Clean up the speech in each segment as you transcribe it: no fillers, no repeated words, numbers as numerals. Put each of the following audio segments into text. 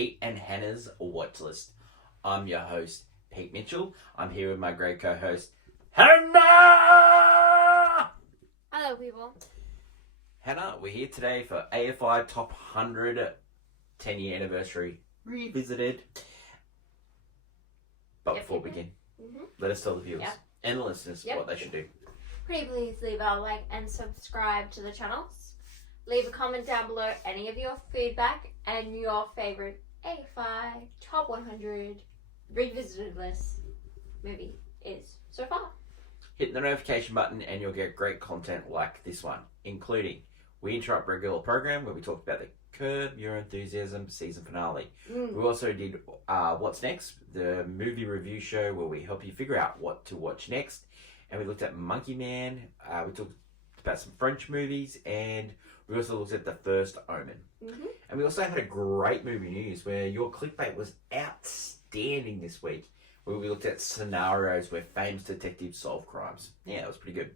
Pete and Hannah's Watch List. I'm your host, Pete Mitchell. I'm here with my great co-host, Hannah! Hello, people. Hannah, we're here today for AFI Top 100 10-year anniversary revisited. But before we begin, let us tell the viewers and the listeners what they should do. Pretty please leave a like and subscribe to the channels. Leave a comment down below any of your feedback and your favourite AFI Top 100 revisited list movie is so far. Hit the notification button and you'll get great content like this one, including We Interrupt Regular Program, where we talked about the Curb Your Enthusiasm season finale. We also did What's Next, the movie review show where we help you figure out what to watch next. And we looked at Monkey Man, we talked about some French movies, and we also looked at The First Omen. And we also had a great movie news where your clickbait was outstanding this week, where we looked at scenarios where famous detectives solve crimes. Yeah, that was pretty good.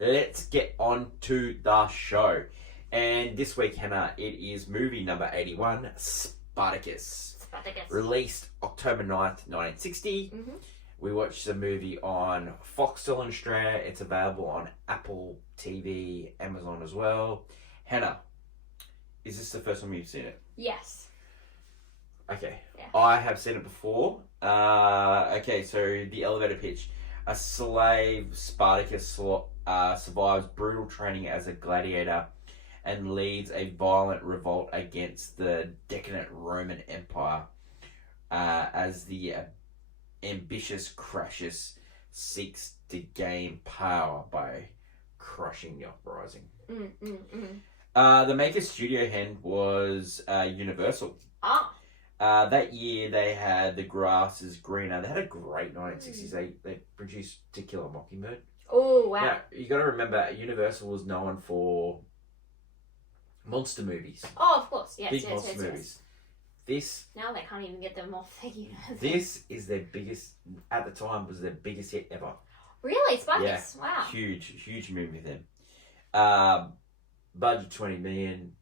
Let's get on to the show. And this week, Hannah, it is movie number 81, Spartacus. Released October 9th, 1960. We watched the movie on Foxtel in Australia. It's available on Apple TV, Amazon as well. Hannah, is this the first time you've seen it? Yes. Okay. Yeah. I have seen it before. Okay, so the elevator pitch. A slave, Spartacus, survives brutal training as a gladiator and leads a violent revolt against the decadent Roman Empire as the ambitious Crassus seeks to gain power by crushing the uprising. The maker studio hand was Universal. That year they had The Grass is Greener. They had a great 1960s. They produced To Kill a Mockingbird. Oh, wow. Now, you got to remember, Universal was known for monster movies. Oh, of course. Yes, Big monster movies. This... Now they can't even get them off the universe. This is their biggest... At the time, was their biggest hit ever. Really? Spartacus? Yeah. Wow. Huge movie with them. Budget 20 million,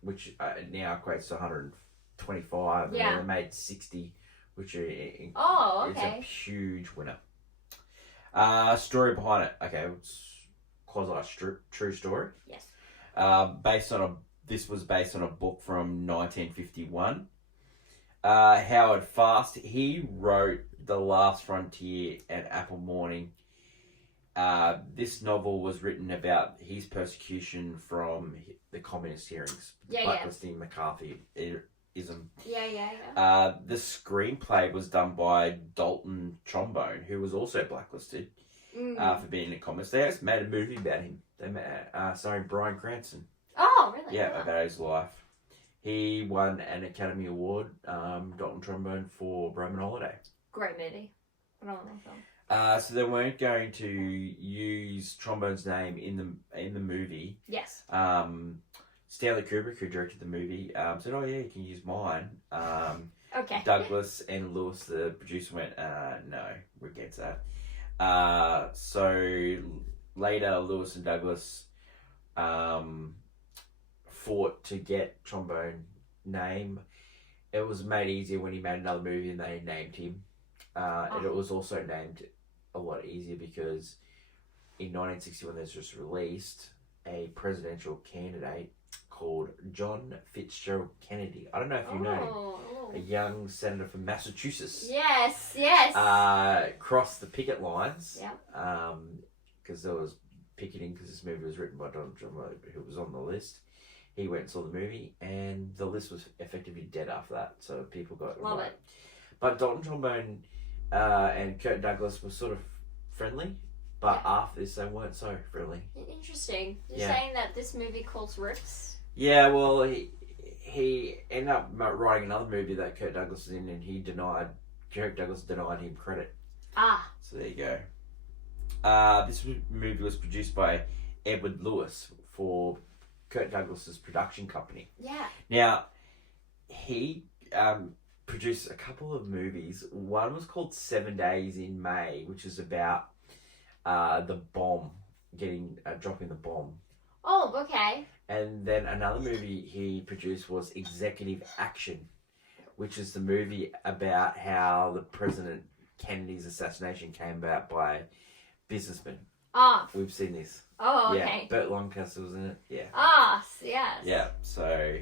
which now equates to 125. Yeah. And they made 60, which is okay. a huge winner. Story behind it. Okay, it's quasi true story. Yes. This was based on a book from 1951. Howard Fast, he wrote The Last Frontier and Apple Morning. This novel was written about his persecution from the communist hearings, blacklisting McCarthyism. The screenplay was done by Dalton Trombone, who was also blacklisted for being a communist. They actually made a movie about him. They made, starring Bryan Cranston. Oh, really? Yeah, about his life. He won an Academy Award, Dalton Trombone, for Roman Holiday. Great movie. Phenomenal film. So they weren't going to use Trombone's name in the movie. Yes. Stanley Kubrick, who directed the movie, said, "Oh yeah, you can use mine." Okay. Douglas and Lewis, the producer, went, "No, we're against that." So later, Lewis and Douglas fought to get Trombone name. It was made easier when he made another movie and they named him. And it was also named a lot easier because in 1960, when this was released, a presidential candidate called John Fitzgerald Kennedy, I don't know if you know him, a young senator from Massachusetts. Yes. Crossed the picket lines. Yeah. Because there was picketing, because this movie was written by Donald Trump, who was on the list. He went and saw the movie, and the list was effectively dead after that, so people got... Love it. But Dalton Trombone and Kirk Douglas were sort of friendly, but after this they weren't so friendly. Interesting. You're saying that this movie calls rips? Yeah, well, he ended up writing another movie that Kirk Douglas was in, and Kirk Douglas denied him credit. So there you go. This movie was produced by Edward Lewis for Kirk Douglas's production company. Yeah. Now, he produced a couple of movies. One was called 7 Days in May, which is about the bomb, dropping the bomb. Oh, okay. And then another movie he produced was Executive Action, which is the movie about how the President Kennedy's assassination came about by businessmen. Oh. We've seen this. Oh, Yeah, okay. Burt Lancaster was in it. Yeah. Ah, yes. Yeah, so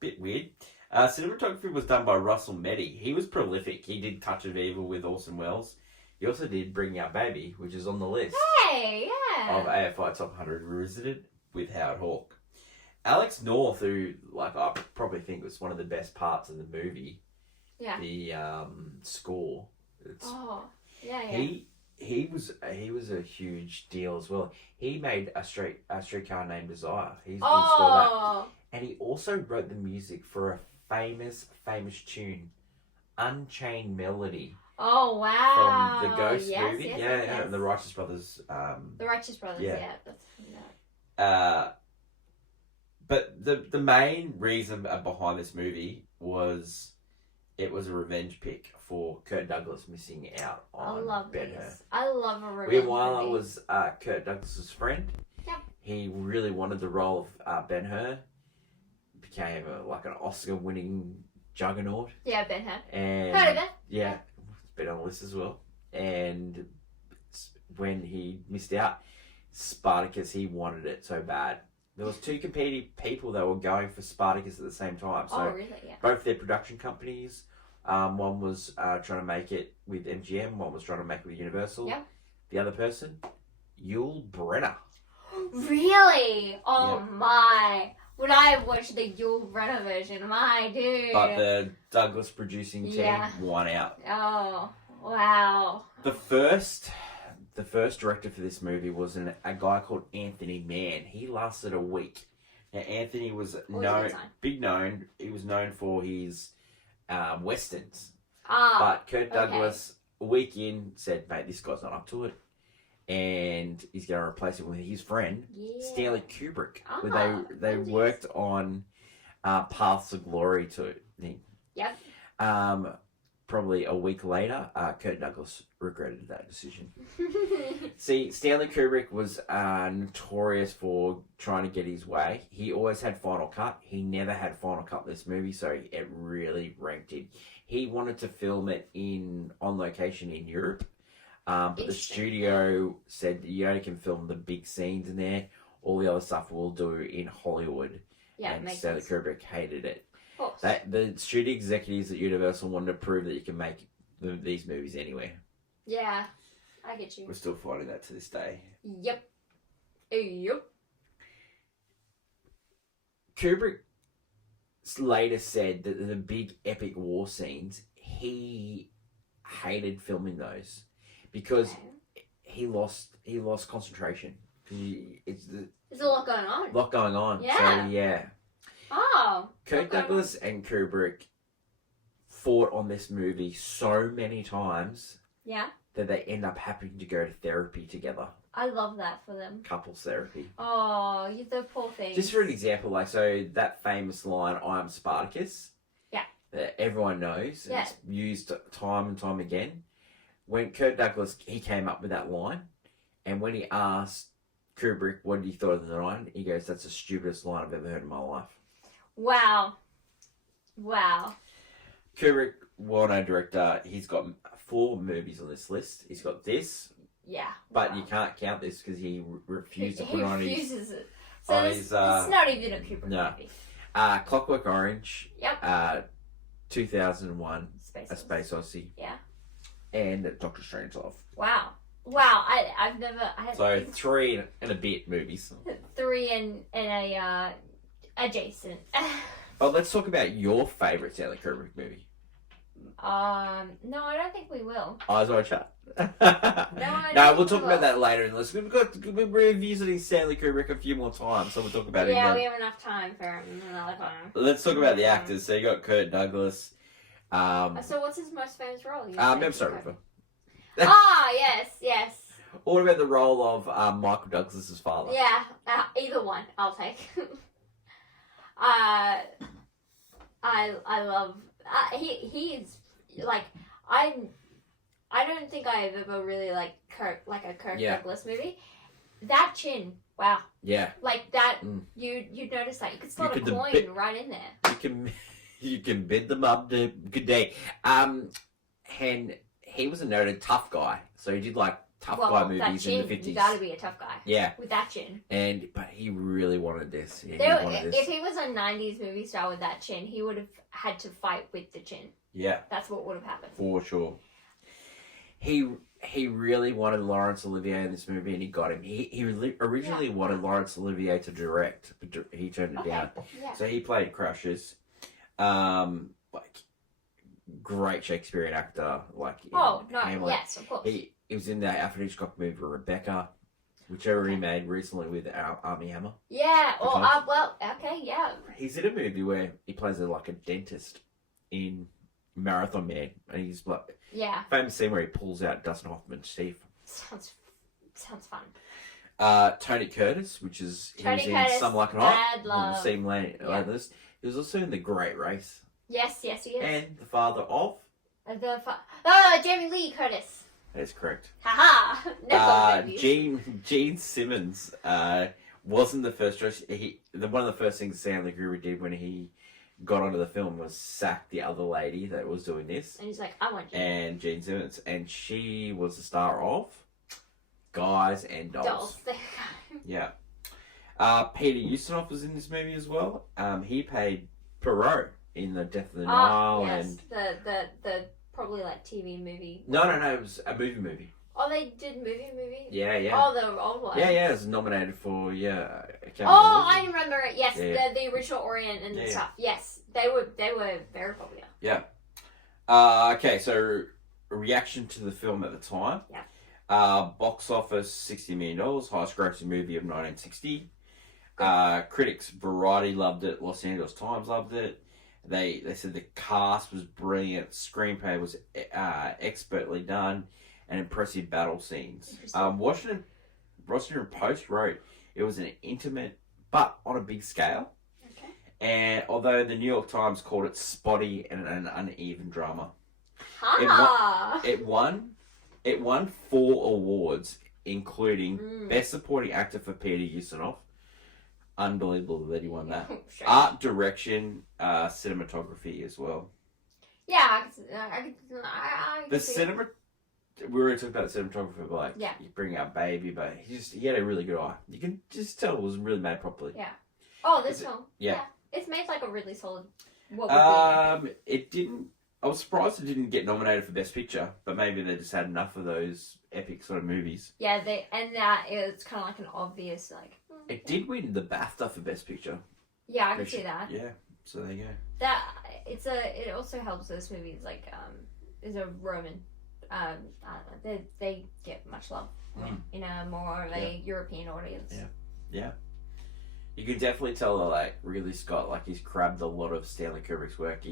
bit weird. Cinematography was done by Russell Meddy. He was prolific. He did Touch of Evil with Orson Welles. He also did Bring Out Baby, which is on the list Hey, yeah. of AFI Top 100 Revisited with Howard Hawke. Alex North, who I probably think was one of the best parts of the movie. Yeah. The score. Yeah. He was a huge deal as well. He made a streetcar named Desire. He's scored that, and he also wrote the music for a famous tune, Unchained Melody. Oh wow! From the Ghost yes, movie, yes. and the Righteous Brothers. The Righteous Brothers, yeah. But the main reason behind this movie was it was a revenge pick for Kirk Douglas missing out on Ben-Hur. I love a revenge William movie. was Kirk Douglas's friend. Yep. He really wanted the role of Ben-Hur. Became like an Oscar-winning juggernaut. Yeah, Ben-Hur. And heard of it? Yeah, it's been on the list as well. And when he missed out, Spartacus, he wanted it so bad. There was two competing people that were going for Spartacus at the same time. So really? Yeah. both their production companies. One was trying to make it with MGM. One was trying to make it with Universal. Yep. The other person, Yul Brynner. Really? Oh Yep. my! Would I have watched the Yul Brynner version? My dude. But the Douglas producing team won out. Oh wow! The first director for this movie was a guy called Anthony Mann. He lasted a week. Now, Anthony was known. He was known for his westerns. But Kirk Douglas, a week in, said, "Mate, this guy's not up to it," and he's going to replace him with his friend Stanley Kubrick. Where they worked on Paths of Glory too. Yep. Probably a week later, Kirk Douglas regretted that decision. See, Stanley Kubrick was notorious for trying to get his way. He always had final cut. He never had final cut in this movie, so it really ranked him. He wanted to film it on location in Europe, but the studio said you only can film the big scenes in there. All the other stuff we'll do in Hollywood. Yeah, and Stanley Kubrick hated it. Of course. The studio executives at Universal wanted to prove that you can make these movies anywhere. Yeah, I get you. We're still fighting that to this day. Yep. Kubrick later said that the big epic war scenes, he hated filming those because he lost concentration. There's a lot going on. A lot going on. Yeah. So, yeah. Oh. Kirk Douglas and Kubrick fought on this movie so many times. Yeah. That they end up having to go to therapy together. I love that for them. Couples therapy. Oh, you the poor thing. Just for an example, so that famous line, "I am Spartacus," that everyone knows, and it's used time and time again. When Kirk Douglas, he came up with that line, and when he asked Kubrick what he thought of the line, he goes, "That's the stupidest line I've ever heard in my life." Wow. Kubrick, well-known director, he's got 4 movies on this list. He's got this. Yeah. But you can't count this because he refused to put on his... He refuses it. So it's not even a Kubrick movie. Clockwork Orange. Yep. 2001. A Space Odyssey. Yeah. And Doctor Strangelove. Wow. I've never... So 3 and a bit movies. 3 and a adjacent. Oh, let's talk about your favourite Stanley Kubrick movie. No, I don't think we will. Eyes Wide Shut. No, we'll talk about that later. We're revisiting Stanley Kubrick a few more times, so we'll talk about it again. Yeah, we have enough time for another time. Let's talk about the actors. So you got Kirk Douglas. So what's his most famous role? Memstar River. Yes. Or what about the role of Michael Douglas's father? Yeah, either one I'll take. I love. He's like I don't think I've ever really liked Kirk, like a Kirk Douglas movie. That chin, wow. Yeah. Like that, you'd notice that. You could slot a coin right in there. You can bid them up to good day. And he was a noted tough guy, so he did like tough guy movies in the 50s. You gotta be a tough guy. Yeah. With that chin. But he really wanted this. Yeah, if he was a 90s movie star with that chin, he would have had to fight with the chin. Yeah. That's what would have happened. For sure. He really wanted Laurence Olivier in this movie, and he got him. He originally wanted Laurence Olivier to direct, but he turned it down. Yeah. So he played Crushers. Great Shakespearean actor. Hamlet. Yes, of course. He was in the Alfred Hitchcock movie Rebecca, which I remade recently with Armie Hammer. Yeah. Yeah. He's in a movie where he plays a dentist in Marathon Man, and he's famous scene where he pulls out Dustin Hoffman's teeth. Sounds fun. Tony Curtis, which is Tony was Curtis, in Some Like It Bad Hot, Love. Same list. He was also in The Great Race. Yes, he is. And the father of. Jamie Lee Curtis. That is correct. Haha. Gene Simmons wasn't the first choice. One of the first things Stanley Kubrick did when he got onto the film was sack the other lady that was doing this. And he's like, I want you. And Gene Simmons. And she was the star of Guys and Dolls. Yeah. Peter Ustinov was in this movie as well. He played Perot in The Death of the Nile. Yes. The probably TV movie. No, it was a movie. Oh, they did movie? Yeah. Oh, the old one. Yeah, it was nominated for, I remember it. Yes, yeah. The original Orient and stuff. Yes, they were very popular. Yeah. Okay, so reaction to the film at the time. Yeah. Box office, $60 million, highest grossing movie of 1960. Critics, Variety loved it, Los Angeles Times loved it. They said the cast was brilliant, screenplay was expertly done, and impressive battle scenes. Washington Post wrote it was an intimate but on a big scale. Okay. And although the New York Times called it spotty and an uneven drama. It won 4 awards, including Best Supporting Actor for Peter Ustinov. Unbelievable that he won that. Sure. Art direction, cinematography as well. Yeah, We already talked about the cinematographer, but you bring out Baby, but he had a really good eye. You can just tell it was really made properly. Yeah. Oh, this film. Yeah. It's made a really solid. It didn't. I was surprised it didn't get nominated for Best Picture, but maybe they just had enough of those epic sort of movies. Yeah, it's kind of an obvious It did win the BAFTA for Best Picture. Yeah, I can see that. Yeah, so there you go. It also helps those movies is a Roman. They get much love in a more of a European audience. Yeah. You can definitely tell that Ridley Scott he's crabbed a lot of Stanley Kubrick's work.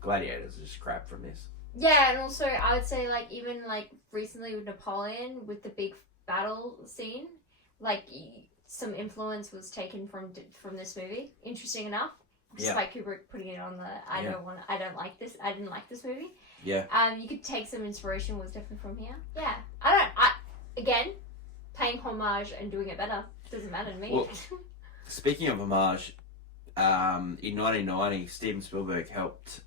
Gladiators is just crap from this. Yeah, and also I would say even recently with Napoleon with the big battle scene, some influence was taken from this movie. Interesting enough, despite Kubrick putting it on the I didn't like this movie. Yeah. You could take some inspiration was different from here. Yeah. Again, paying homage and doing it better doesn't matter to me. Well, speaking of homage, in 1990, Steven Spielberg helped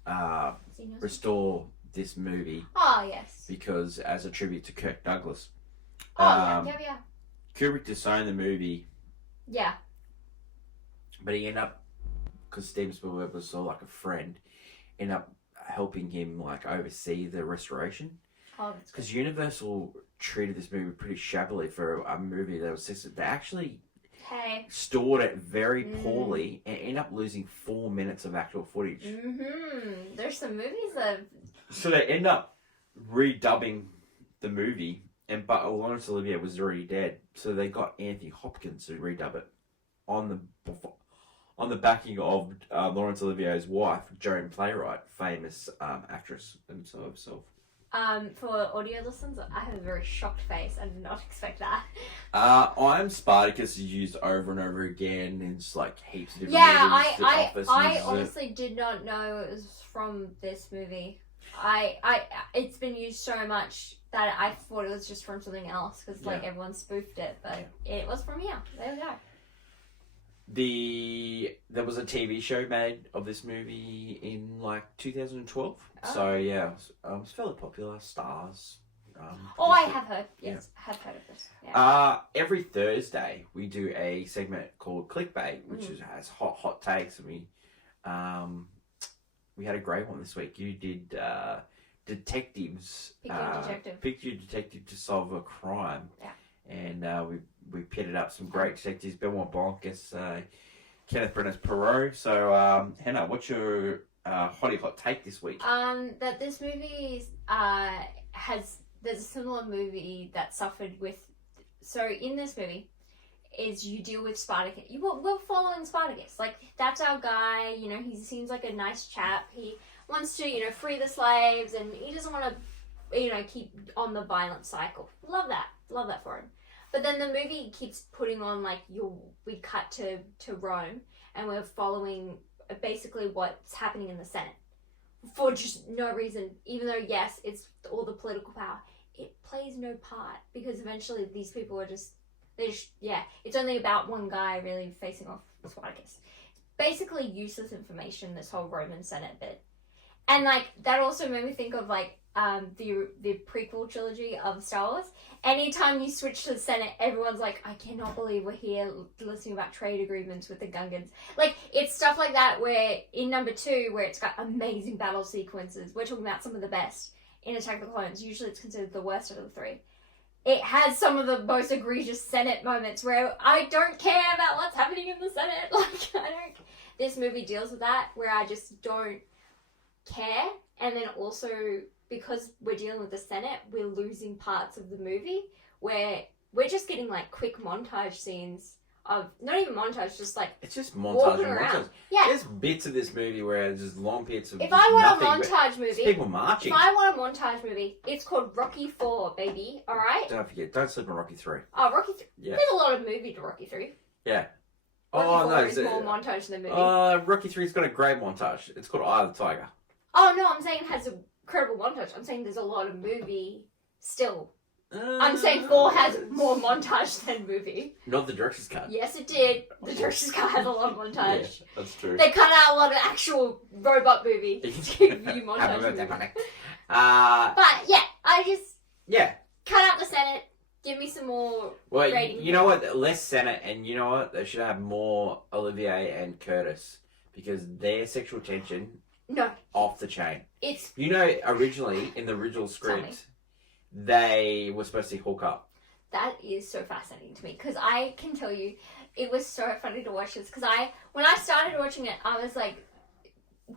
restore this movie. Oh, yes. Because as a tribute to Kirk Douglas. Yeah. Kubrick disowned the movie. Yeah. But he ended up, because Steven Spielberg was sort of a friend, ended up helping him oversee the restoration. Oh, that's because Universal treated this movie pretty shabbily for a movie that was they actually stored it very poorly and ended up losing 4 minutes of actual footage. There's some movies that so they end up redubbing the movie, but Laurence Olivier was already dead, so they got Anthony Hopkins to redub it on the backing of Laurence Olivier's wife, Joan Playwright, famous actress herself. For audio listens, I have a very shocked face. I did not expect that. I'm Spartacus is used over and over again in heaps of different movies. I honestly did not know it was from this movie. It's been used so much that I thought it was just from something else because everyone spoofed it, but it was from here. There we go. There was a TV show made of this movie in like 2012. Oh. So yeah, it was fairly popular. Stars. I have heard. Yes, I have heard of this. Yeah. Every Thursday we do a segment called Clickbait, which has hot takes, and we had a great one this week. You did detectives. Picked your detective to solve a crime. Yeah. And we pitted up some great detectives. Belmont Blanc against Kenneth Branagh's Perot. So Hannah, what's your hot take this week? That this movie there's a similar movie that suffered with. So in this movie, is you deal with Spartacus. We're following Spartacus. Like, that's our guy. You know, he seems like a nice chap. He wants to, free the slaves, and he doesn't want to, keep on the violent cycle. Love that for him. But then the movie keeps putting on, like, we cut to Rome, and we're following basically what's happening in the Senate. For just no reason, even though, yes, it's all the political power, it plays no part, because eventually these people are it's only about one guy really facing off Spartacus. Basically useless information, this whole Roman Senate bit. And, like, that also made me think of, like, the prequel trilogy of Star Wars. Anytime you switch to the Senate, everyone's like, I cannot believe we're here listening about trade agreements with the Gungans. Like, it's stuff like that where, in number 2, where it's got amazing battle sequences, we're talking about some of the best in Attack of the Clones. Usually it's considered the worst out of the 3. It has some of the most egregious Senate moments where I don't care about what's happening in the Senate. Like, this movie deals with that, where I just don't care. And then also, because we're dealing with the Senate, we're losing parts of the movie where we're just getting, like, quick montage scenes of, not even montage, just, like, it's just montage and around. montage. Yeah. There's bits of this movie where there's just long bits of If I want nothing, a montage movie, people marching. If I want a montage movie, it's called Rocky 4, baby. All right? Don't forget, don't sleep on Rocky 3. Oh, Rocky 3. Yeah. There's a lot of movie to Rocky 3. Yeah. Rocky 4 is more montage than movie. Rocky 3's got a great montage. It's called Eye of the Tiger. Oh, no, I'm saying it has an incredible montage. I'm saying there's a lot of movie still. I'm saying 4 has more montage than movie. Not the director's cut. Yes, it did. The director's cut has a lot of montage. Yeah, that's true. They cut out a lot of actual robot movie to give you montage movie. But, yeah, I just... Yeah. Cut out the Senate. Give me some more rating. You know what? Less Senate, and you know what? They should have more Olivier and Curtis, because their sexual tension... No. Off the chain. It's... Originally, in the original script, they were supposed to hook up. That is so fascinating to me, because I can tell you, it was so funny to watch this, because when I started watching it, I was, like,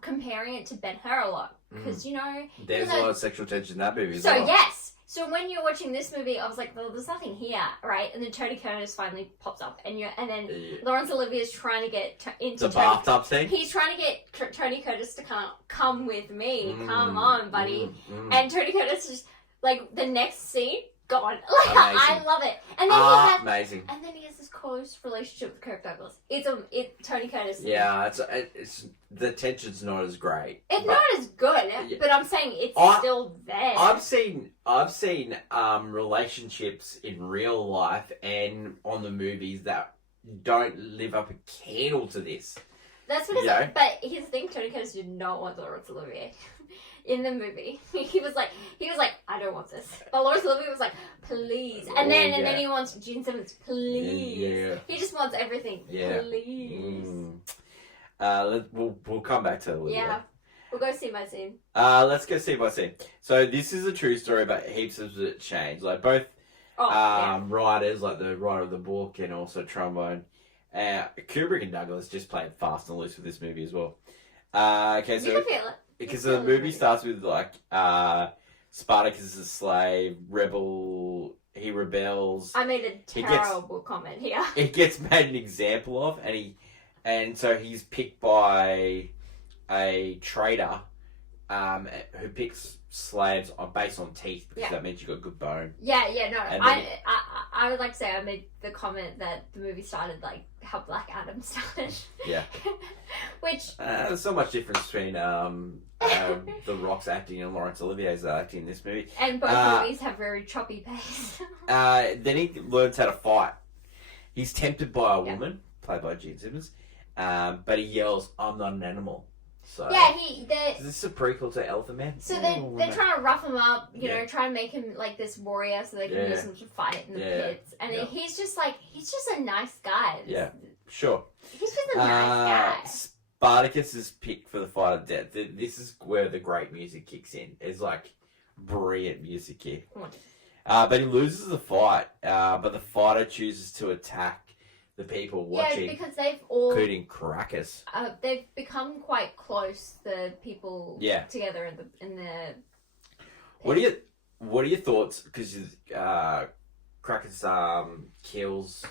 comparing it to Ben-Hur a lot, because, There's a lot of sexual tension in that movie as well. So, yes! So when you're watching this movie, I was like, well, there's nothing here, right? And then Tony Curtis finally pops up, and then Laurence Olivier's trying to get into the bathtub scene. He's trying to get Tony Curtis to come with me. Come on, buddy. And Tony Curtis is like, the next scene, gone. Like, I love it. And then amazing. And then he has this close relationship with Kirk Douglas. Tony Curtis. Yeah, it's the tension's not as great. It's not as good, but I'm saying it's still there. I've seen relationships in real life and on the movies that don't live up a candle to this. That's what it's like. But here's the thing: Tony Curtis did not want Laurence Olivier in the movie. He was like, I don't want this. But Laurence Olivier was like, please. And then he wants Gene Simmons, please. Yeah. He just wants everything, please. We'll come back to Olivier. Yeah. We'll go scene by scene. Let's go scene by scene. So this is a true story, but heaps of it changed. Like both writers, like the writer of the book and also Trombone, Kubrick and Douglas just played fast and loose with this movie as well. Okay, so you can feel it. Because the movie starts with like Spartacus is a slave, he rebels. I made a terrible comment here. He gets made an example of, and so he's picked by a trader who picks slaves based on teeth, because that means you got good bone. Yeah, no. I would like to say I made the comment that the movie started like how Black Adam started. Yeah. Which there's so much difference between The Rock's acting and Laurence Olivier's acting in this movie. And both movies have very choppy pace. Then he learns how to fight. He's tempted by a woman played by Gene Simmons. But he yells, "I'm not an animal." So Yeah, is this a prequel to Elephant Man? So they're trying to rough him up, you Yeah. know, trying to make him like this warrior so they can use him to fight in the pits. And he's just a nice guy. Yeah, sure. He's just a nice guy. Spartacus is picked for the fight of death. This is where the great music kicks in. It's like brilliant music here. But he loses the fight. But the fighter chooses to attack the people watching. Yeah, because they've all, including Caracas. They've become quite close. The people together in the. What are your thoughts? Because Caracas kills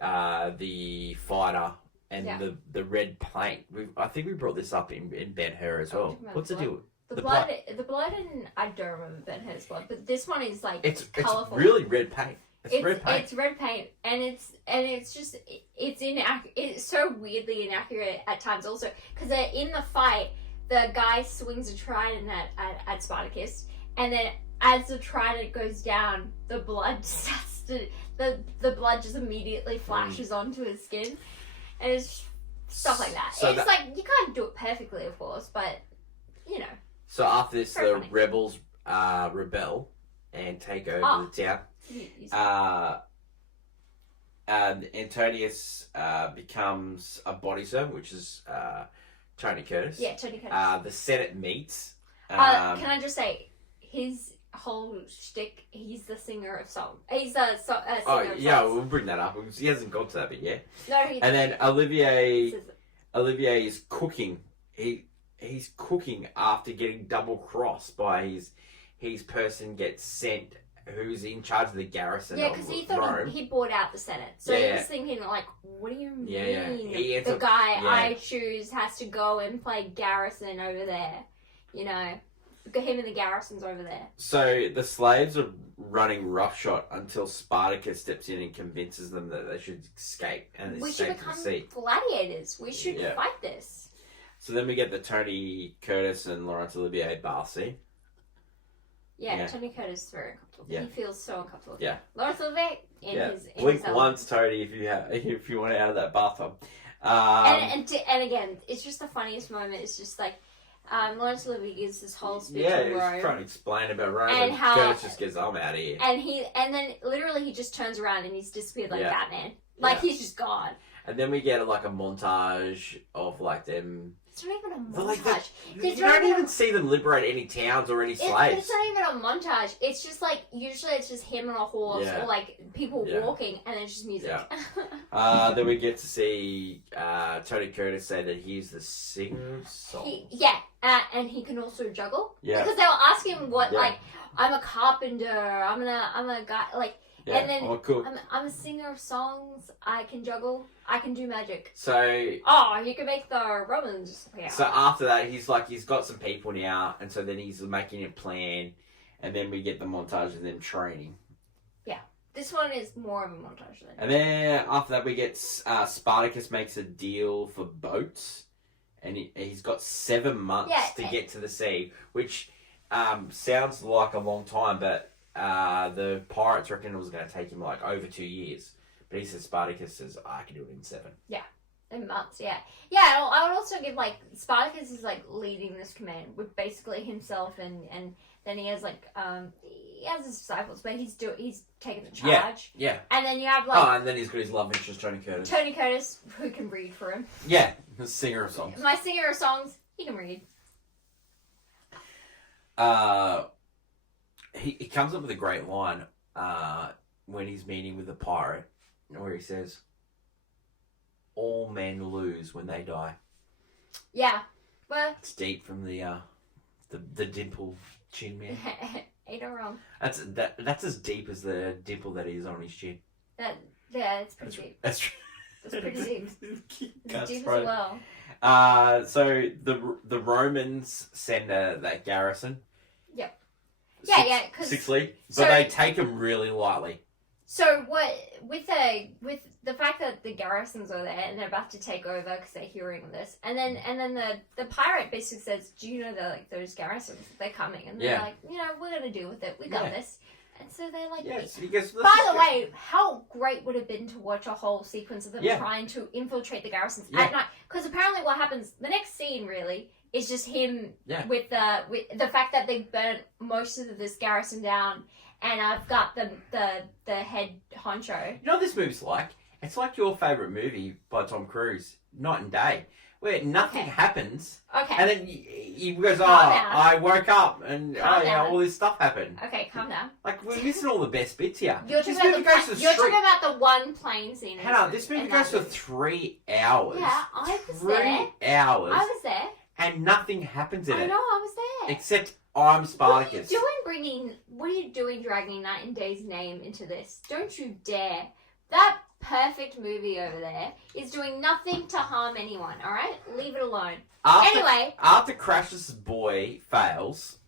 the fighter and the red paint. I think we brought this up in Ben-Hur as well. What's the deal? The blood, and I don't remember Ben-Hur's blood, but this one is like it's colourful. It's really red paint. It's red paint. It's red paint, and it's so weirdly inaccurate at times. Also, because in the fight, the guy swings a trident at Spartacus, and then as the trident goes down, the blood starts to the blood just immediately flashes onto his skin, and it's stuff like that. So it's like you can't do it perfectly, of course, but you know. So after this, the rebels rebel and take over the town. Antonius becomes a body servant, which is Tony Curtis. Yeah, Tony Curtis. The Senate meets. Can I just say, his whole shtick, he's the singer of song. He's a singer of songs. We'll bring that up. He hasn't got to that bit yet. No, and then Olivier is cooking. He's cooking after getting double crossed by his person gets sent who's in charge of the garrison. Yeah, because he thought he bought out the Senate. So he was thinking, like, what do you mean? Yeah. The guy I choose has to go and play garrison over there. You know, him and the garrison's over there. So the slaves are running roughshod until Spartacus steps in and convinces them that they should escape and we escape should to the become sea. gladiators. We should fight this. So then we get the Tony Curtis and Laurence Olivier bar scene. Yeah, Tony Curtis is very uncomfortable. Yeah. He feels so uncomfortable. Yeah. Laurence Olivier in his blink once, Tony, if you want out of that bathtub. And again, it's just the funniest moment. It's just like Laurence Olivier gives this whole speech on Rome. He's trying to explain about Rome, and how Curtis just gets, I'm out of here. And then literally he just turns around and he's disappeared like Batman. Like he's just gone. And then we get like a montage of like them. It's not even a montage. You don't even see them liberate any towns or any slaves. It's not even a montage. It's just like, usually it's just him on a horse or like people walking and it's just music. Yeah. Then we get to see Tony Curtis say that he's the singer of songs. And he can also juggle. Yeah. Because they were asking what, like, I'm a carpenter, I'm a guy, like, and then I'm a singer of songs, I can juggle, I can do magic. So... you can make the Romans disappear. So after that, he's got some people now, and so then he's making a plan, and then we get the montage of them training. Yeah. This one is more of a montage than... And then after that, we get Spartacus makes a deal for boats, and he's got 7 months to get to the sea, which sounds like a long time, but... the pirates reckon it was going to take him like over 2 years. But he says, Spartacus says, I can do it in 7. Yeah. In months, yeah. Yeah, I would also give like, Spartacus is like leading this command with basically himself and then he has like, he has his disciples, but he's taking the charge. Yeah. And then you have like... and then he's got his love interest, Tony Curtis. Tony Curtis, who can read for him. Yeah, the singer of songs. My singer of songs, he can read. He comes up with a great line when he's meeting with the pirate, where he says, "All men lose when they die." Yeah, well, it's deep from the dimple chin man. Ain't no wrong. That's as deep as the dimple that is on his chin. It's pretty deep. That's true. That's pretty deep. It's deep right. as well. So the Romans send that garrison. Yep. Yeah, because 6 league, but they take them really lightly. So what with the fact that the garrisons are there and they're about to take over because they're hearing this, and then the pirate basically says, "Do you know that like those garrisons they're coming?" And they're like, "You know, we're gonna deal with it. We got this." And so they're like... Yeah, so he goes, By the way, how great would it have been to watch a whole sequence of them Yeah. trying to infiltrate the garrisons Yeah. at night? Because apparently what happens, the next scene really, is just him Yeah. with the fact that they burnt most of this garrison down, and I've got the head honcho. You know what this movie's like? It's like your favourite movie by Tom Cruise, Night and Day, where nothing happens, Okay. and then he goes, Calm down. I woke up, and Calm down. all this stuff happened. Okay, calm down. Like, we're missing all the best bits here. You're This talking, movie about goes the, for you're three- talking about the one plane scene. Hannah, this movie goes for 3 hours. Yeah, I was 3 there. hours. I was there. And nothing happens in I it. know, I was there. Except I'm Spartacus. What are you doing dragging Night and Day's name into this? Don't you dare. That perfect movie over there is doing nothing to harm anyone, alright? Leave it alone. Anyway. After Crash's boy fails,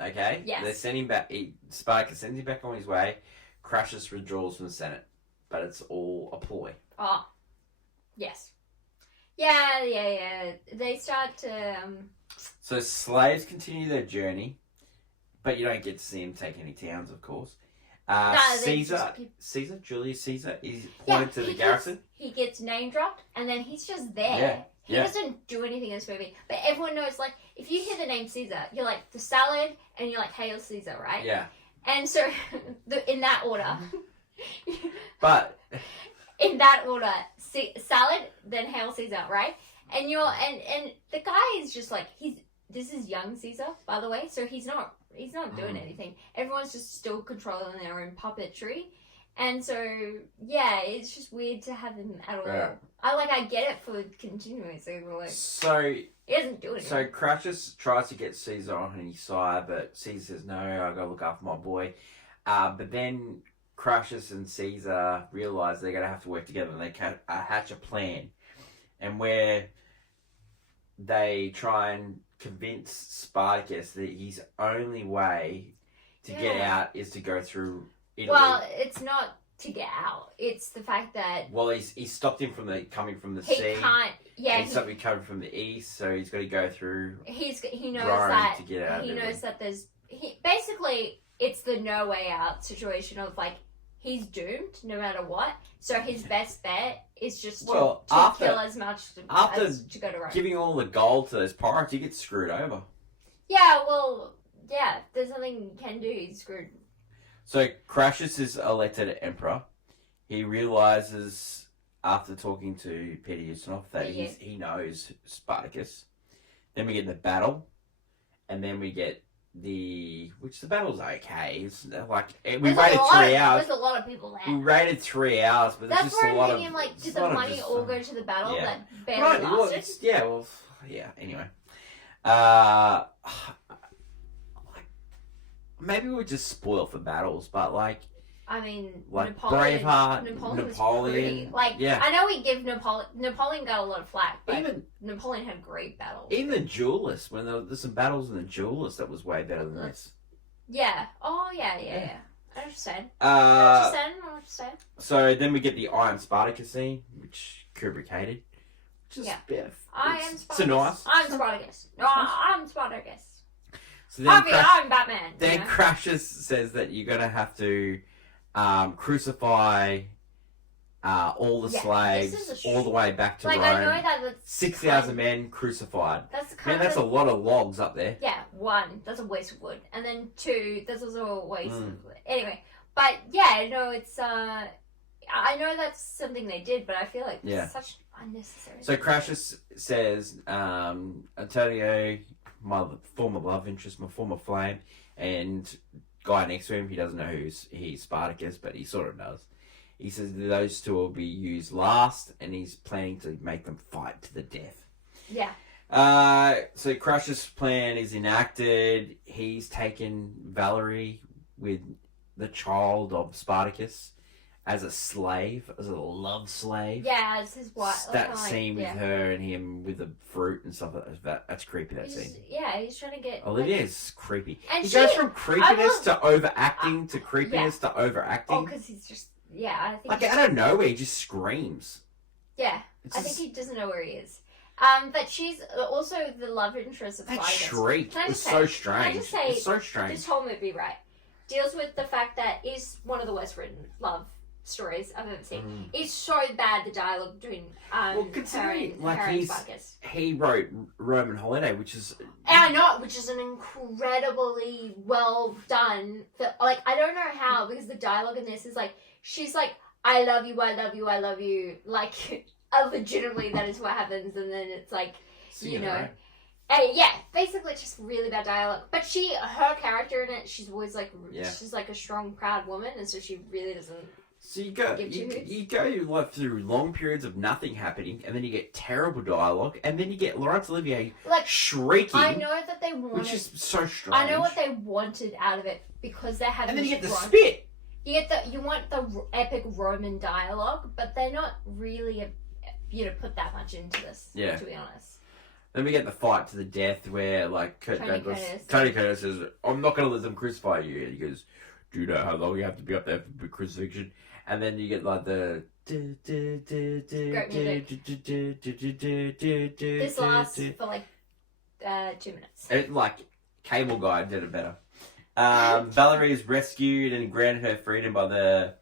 okay? Yes. They send him back. Spartacus sends him back on his way. Crassus withdraws from the Senate. But it's all a ploy. Oh. Yes. Yeah. They start to... So slaves continue their journey. But you don't get to see him take any towns, of course. Julius Caesar, is pointed to the garrison. He gets name dropped, and then he's just there. He doesn't do anything in this movie. But everyone knows, like, if you hear the name Caesar, you're like, the salad, and you're like, Hail Caesar, right? Yeah. And so, in that order. But... in that order, salad, then Hail Caesar, right? And the guy is just like, this is young Caesar, by the way, so he's not doing anything. Everyone's just still controlling their own puppetry. And so, yeah, it's just weird to have him at all. Yeah. I get it for continuing, So he doesn't do anything. So Crassus tries to get Caesar on his side, but Caesar says, no, I gotta look after my boy. But then Crassus and Caesar realise they're gonna have to work together, and they hatch a plan. And where they try and convince Spartacus that his only way to get out is to go through Italy. Well, it's not to get out. It's the fact that... Well, he's stopped him from coming from the he sea. Can't... Yeah, he's stopped him coming from the east, so he's got to go through he knows Rome that... to get out he of knows Italy. that there's... basically, it's the no way out situation of, like, he's doomed no matter what. So his best bet is just to kill as much as to go to Rome. Giving all the gold to those pirates, he gets screwed over. Yeah, well, yeah, there's nothing he can do. He's screwed. So Crassus is elected emperor. He realizes after talking to Peter Ustinov that he knows Spartacus. Then we get the battle, and then we get the battle's okay. It's like we rated 3 hours. There's a lot of people there. We rated 3 hours, but there's just a lot of. That's where I'm thinking, like, did the money all go to the battle yeah. that barely lasted? Anyway, maybe we're just spoiled for battles, but like. I mean, like Napoleon, Braveheart, Napoleon. I know we give Napoleon got a lot of flack, but Napoleon had great battles. Even the Duelist, when there's some battles in the Duelist that was way better than this. Yeah. Oh, yeah. I understand. So then we get the I Am Spartacus scene, which Kubrick hated. Which is I am Spartacus. It's nice. I'm Spartacus. No, I'm Spartacus. So then I'm Batman. Then Crassus says that you're going to have to crucify all the slaves all the way back to Rome. I know that's 6,000 men crucified. That's a lot of logs up there. Yeah, 1, that's a waste of wood, and then 2, that's also a waste of wood. Anyway, but yeah, no, it's I know that's something they did, but I feel like it's such unnecessary. So Crassus says, Antonio, my former love interest, my former flame, and guy next to him, he doesn't know he's Spartacus, but he sort of does. He says those two will be used last, and he's planning to make them fight to the death. Yeah. So Crassus' plan is enacted. He's taken Valerie with the child of Spartacus as a slave, as a love slave. Yeah, as his wife. That scene with her and him with the fruit and stuff like that, that's creepy, that scene. Yeah, he's trying to get... Olivia's creepy. And he goes from creepiness to overacting to creepiness to overacting. Oh, because he's just... Yeah, I think... Like, out of nowhere, he just screams. Yeah, I think he doesn't know where he is. But she's also the love interest of Spartacus. That shriek was so strange. Can I just say, it's so strange. this whole movie, right? deals with the fact that it's one of the worst written love stories I've ever seen. It's so bad, the dialogue between considering her and Spartacus. He wrote Roman Holiday, which is I know, which is an incredibly well done film. Like, I don't know how, because the dialogue in this is like, she's like, I love you, I love you, I love you. Like, legitimately that is what happens, and then it's like, you know. Yeah, basically just really bad dialogue. But her character in it, she's always like, she's like a strong, proud woman, and so she really doesn't. So you go like through long periods of nothing happening, and then you get terrible dialogue, and then you get Laurence Olivier like shrieking. I know that they wanted, which is so strange. I know what they wanted out of it, because they had. And then you get the spit. You want the epic Roman dialogue, but they're not really, put that much into this. Yeah. To be honest. Then we get the fight to the death, where like Tony Curtis says, "I'm not going to let them crucify you." And he goes, "Do you know how long you have to be up there for crucifixion?" And then you get like the this lasts for like 2 minutes. It, like Cable Guy did it better. Valerie is rescued and granted her freedom by the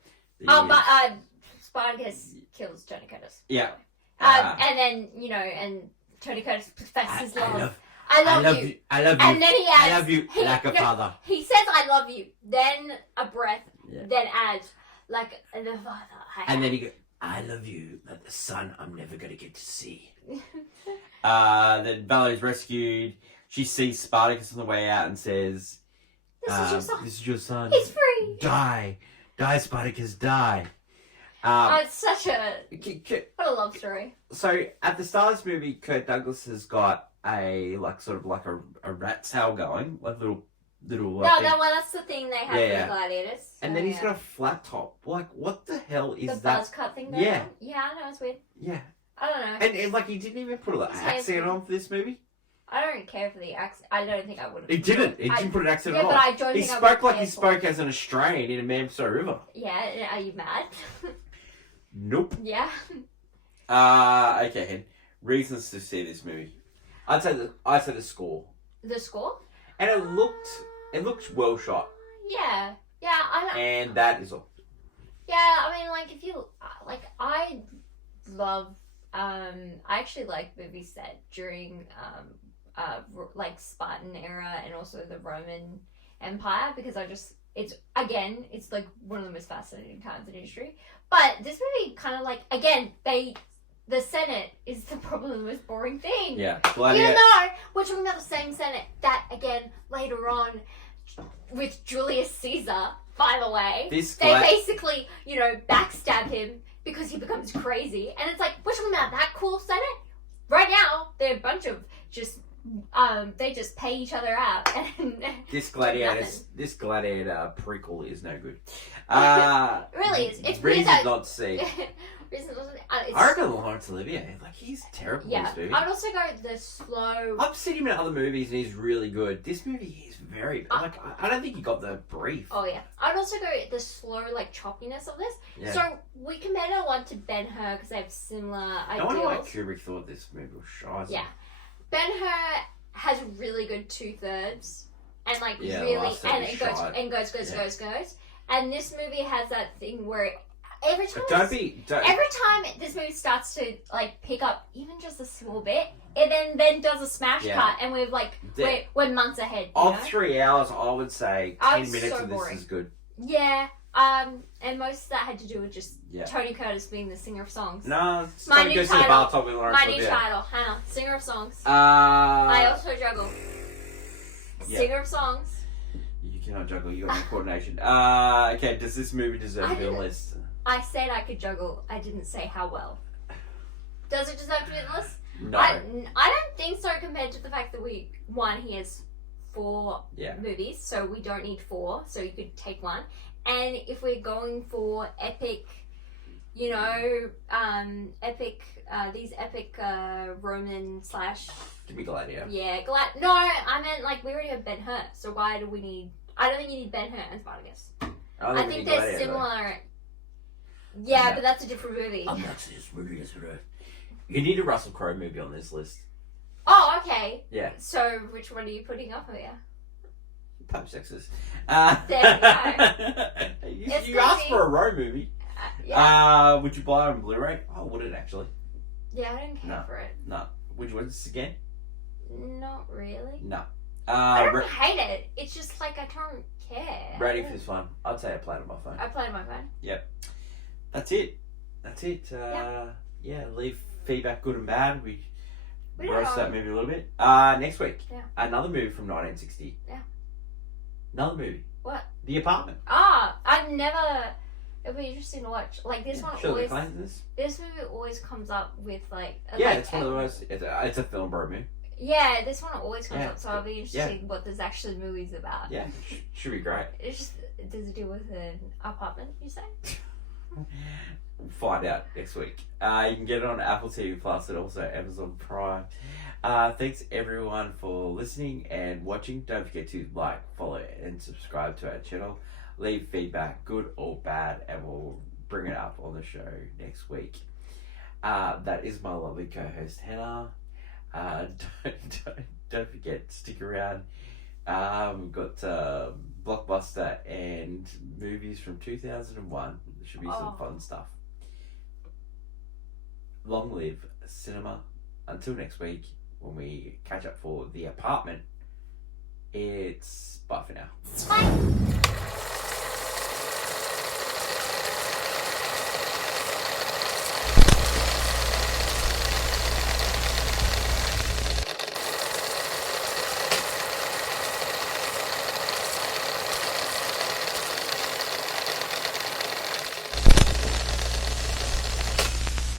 Spartacus kills Tony Curtis. Yeah. And then and Tony Curtis professes love. I love you. I love you. And then he adds, I love you like a father. He says, I love you. Then a breath. Yeah. Then adds, like the father. And then he goes, I love you like the son I'm never going to get to see. Then Valerie's rescued. She sees Spartacus on the way out and says, This is your son. He's free. Die. Die, Spartacus, die. It's such a... What a love story. So, at the start of this movie, Kirk Douglas has got a rat tail going, like little. That's the thing they have for the gladiators. So, and then he's got a flat top. Like, what the hell is the that? buzz cut thing going on? Yeah, I know, it's weird. Yeah. I don't know. And like, he didn't even put an accent on for this movie. I don't care for the accent. I don't think I would have. He didn't. He didn't put an accent on. Yeah, but I don't think he spoke like he spoke as an Australian in a Manso River. Yeah, are you mad? Nope. Yeah. Okay, Hen. Reasons to see this movie. I'd say the score. The score? And it looked well shot. Yeah. Yeah, and that is all. Yeah, I mean, like, if you I love I actually like movies set during like Spartan era and also the Roman Empire, because it's like one of the most fascinating times in history. But this movie kind of like, again, the Senate is probably the most boring thing. Yeah. Even though we're talking about the same Senate that, again, later on with Julius Caesar, by the way, they basically, backstab him because he becomes crazy. And it's like, we're talking about that cool Senate? Right now, they're a bunch of just, they just pay each other out. And this gladiator prequel is no good. It really is. It's weird that... not see. I reckon Laurence Olivier, like, he's terrible in this movie. I would also go the slow... I've seen him in other movies and he's really good. This movie, he's very... I don't think he got the brief. Oh, yeah. I'd also go the slow, like, choppiness of this. Yeah. So, we compared it one to Ben-Hur because they have similar ideals. I wonder why Kubrick thought this movie was shy. Yeah. Ben-Hur has really good 2/3 and, like, really... And it goes. And this movie has that thing where... Every time this movie starts to like pick up even just a small bit, it then does a smash cut, and we're like we're months ahead. Of 3 hours, I would say 10 minutes of this is good. Yeah, and most of that had to do with just Tony Curtis being the singer of songs. No, my new title. My new title, Hannah, singer of songs. I also juggle. Singer of songs. You cannot juggle. You got no coordination. Okay, does this movie deserve to be on the list? I said I could juggle. I didn't say how well. Does it deserve to be on the list? No. I don't think so, compared to the fact that he has 4 movies, so we don't need 4, so you could take 1. And if we're going for epic, these epic Roman / Give me Gladiator. Yeah, no, I meant like we already have Ben-Hur, so why do we need... I don't think you need Ben-Hur and Spartacus. I think they're similar... Yeah, but that's a different movie. I'm not saying this movie is right. You need a Russell Crowe movie on this list. Oh, okay. Yeah. So, which one are you putting up here? sexes. There You asked for a road movie. Yeah. Would you buy it on Blu-ray? I wouldn't actually. Yeah, I don't care No. for it. No. Would you watch this again? Not really. No. I don't hate it. It's just like I don't care. Ready for this one? I'd say I played it on my phone. I played my phone. That's it. Yeah, leave feedback, good and bad. We roast that movie a little bit. Next week, another movie from 1960. Yeah. Another movie. What? The Apartment. I've never. It'll be interesting to watch. Like this one Shirley always. Clayton's. This movie always comes up with like. It's one of the most. It's a film bro movie. Yeah, this one always comes Yeah, up, so I'll be interested what this actually movie's about. Yeah, should be great. It's just, does it deal with an apartment, you say? We'll find out next week. You can get it on Apple TV Plus and also Amazon Prime. Thanks everyone for listening and watching. Don't forget to like, follow, and subscribe to our channel. Leave feedback, good or bad, and we'll bring it up on the show next week. That is my lovely co-host Hannah. Don't forget, stick around. We've got Blockbuster and movies from 2001. There should be some fun stuff. Long live cinema. Until next week, when we catch up for The Apartment, it's bye for now. Bye.